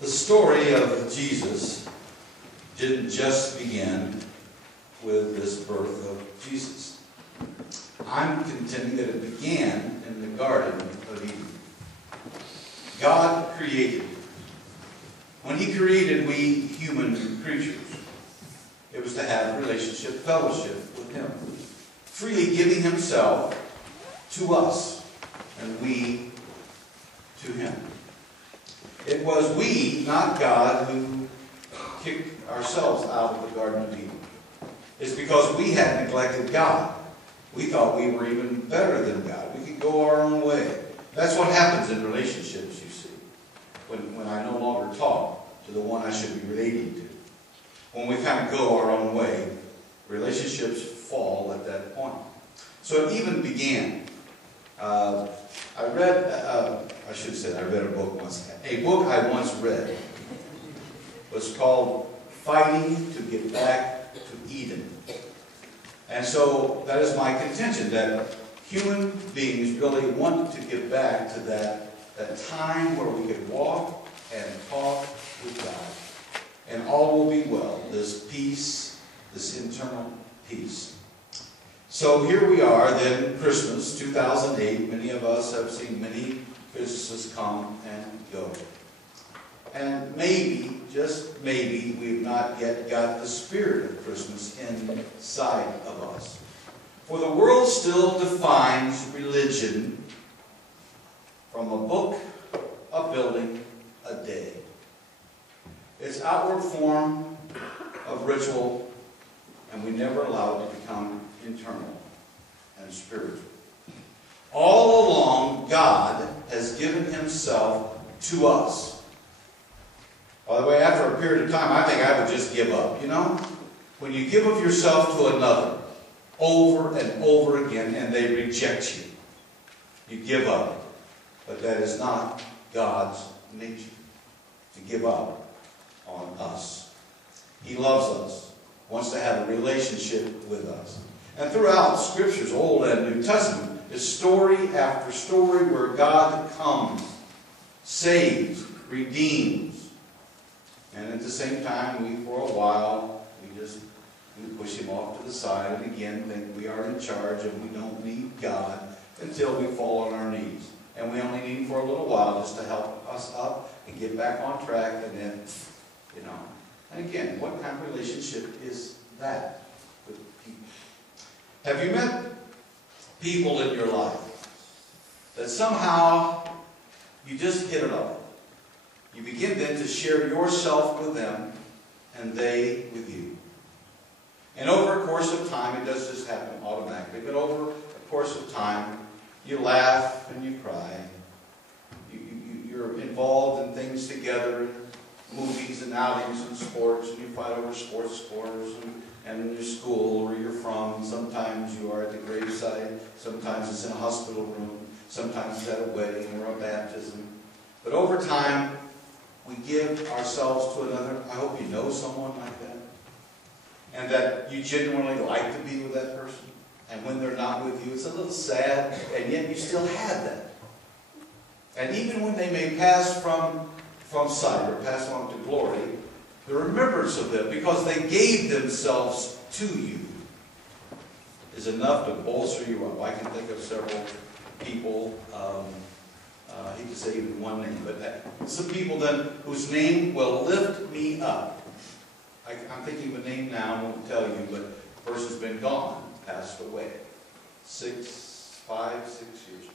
The story of Jesus didn't just begin with this birth of Jesus. I'm contending that it began in the Garden of Eden. God created. When He created we human creatures, it was to have relationship, fellowship with Him, freely giving Himself to us and we to Him. It was we, not God, who kicked ourselves out of the Garden of Eden. It's because we had neglected God. We thought we were even better than God. We could go our own way. That's what happens in relationships, you see. When I no longer talk to the one I should be relating to. When we kind of go our own way, relationships fall at that point. So it even began. I read a book once. A book I once read was called Fighting to Get Back to Eden. And so that is my contention, that human beings really want to get back to that time where we could walk and talk with God. And all will be well. This peace, this internal peace. So here we are then, Christmas 2008. Many of us have seen many Christmases come and go. And maybe, just maybe, we've not yet got the spirit of Christmas inside of us. For the world still defines religion from a book, a building, a day. Its outward form of ritual, and we never allow it to become internal and spiritual. All along, God has given Himself to us. By the way, after a period of time, I think I would just give up, you know? When you give of yourself to another over and over again and they reject you, you give up. But that is not God's nature, to give up on us. He loves us, wants to have a relationship with us. And throughout Scriptures, Old and New Testament, is story after story where God comes, saves, redeems. And at the same time, we, for a while, we push Him off to the side and again think we are in charge and we don't need God until we fall on our knees. And we only need Him for a little while just to help us up and get back on track and then, you know. And again, what kind of relationship is that with people? Have you met people in your life that somehow you just hit it off? You begin then to share yourself with them and they with you. And over a course of time, it does just happen automatically, but over a course of time, you laugh and you cry. You're involved in things together, movies and outings and sports, and you fight over sports scores and in your school where you're from. Sometimes you are at the graveside, sometimes it's in a hospital room, sometimes it's at a wedding or a baptism. But over time, we give ourselves to another. I hope you know someone like that. And that you genuinely like to be with that person. And when they're not with you, it's a little sad, and yet you still have that. And even when they may pass from sight or pass on to glory, the remembrance of them, because they gave themselves to you, is enough to bolster you up. I can think of several people, I hate to say even one name, but some people then whose name will lift me up. I'm thinking of a name now, I won't tell you, but the person's been gone, passed away, 5, 6 years ago.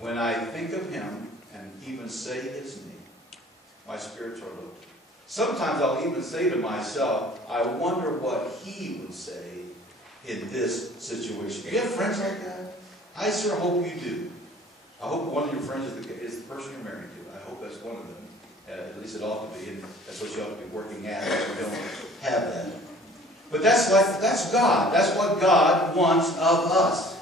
When I think of him and even say his name, my spirits are lifted. Sometimes I'll even say to myself, I wonder what he would say in this situation. Do you have friends like that? I sure hope you do. I hope one of your friends is the person you're married to. I hope that's one of them. At least it ought to be, and that's what you ought to be working at if you don't have that. But that's God. That's what God wants of us.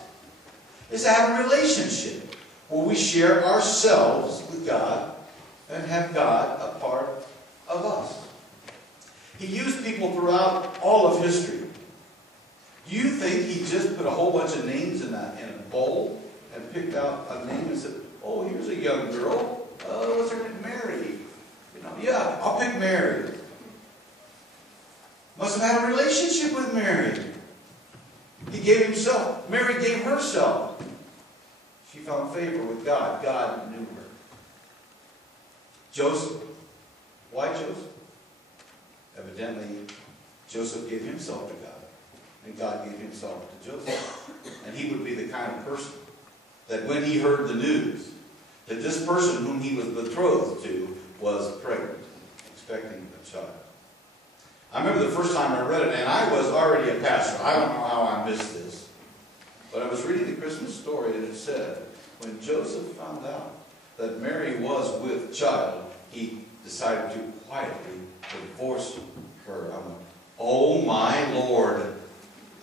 Is to have a relationship where we share ourselves with God and have God a part of us. He used people throughout all of history. Do you think He just put a whole bunch of names in a bowl and picked out a name and said, oh, here's a young girl. What's her name? Mary. Yeah, I'll pick Mary. Must have had a relationship with Mary. He gave himself. Mary gave herself. She found favor with God. God knew her. Joseph. Why Joseph? Evidently, Joseph gave himself to God. And God gave himself to Joseph. And he would be the kind of person that when he heard the news that this person whom he was betrothed to was pregnant, expecting a child. I remember the first time I read it, and I was already a pastor. I don't know how I missed this. But I was reading the Christmas story, and it said, when Joseph found out that Mary was with child, he decided to quietly divorce her. I went, oh my Lord,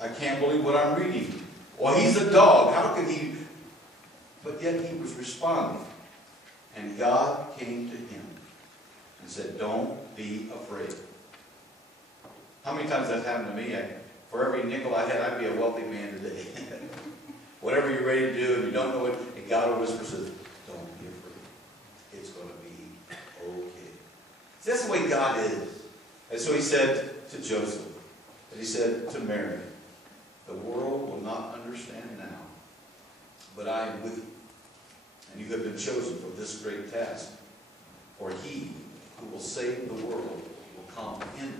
I can't believe what I'm reading. Well, he's a dog. How could he? But yet he was responding. And God came to him and said, don't be afraid. How many times that's happened to me? For every nickel I had, I'd be a wealthy man today. Whatever you're ready to do, and you don't know it, and God will whisper, says, don't be afraid. It's going to be okay. See, that's the way God is. And so he said to Joseph, and he said to Mary, the world will not understand now, but I am with you. And you have been chosen for this great task. For he who will save the world will come in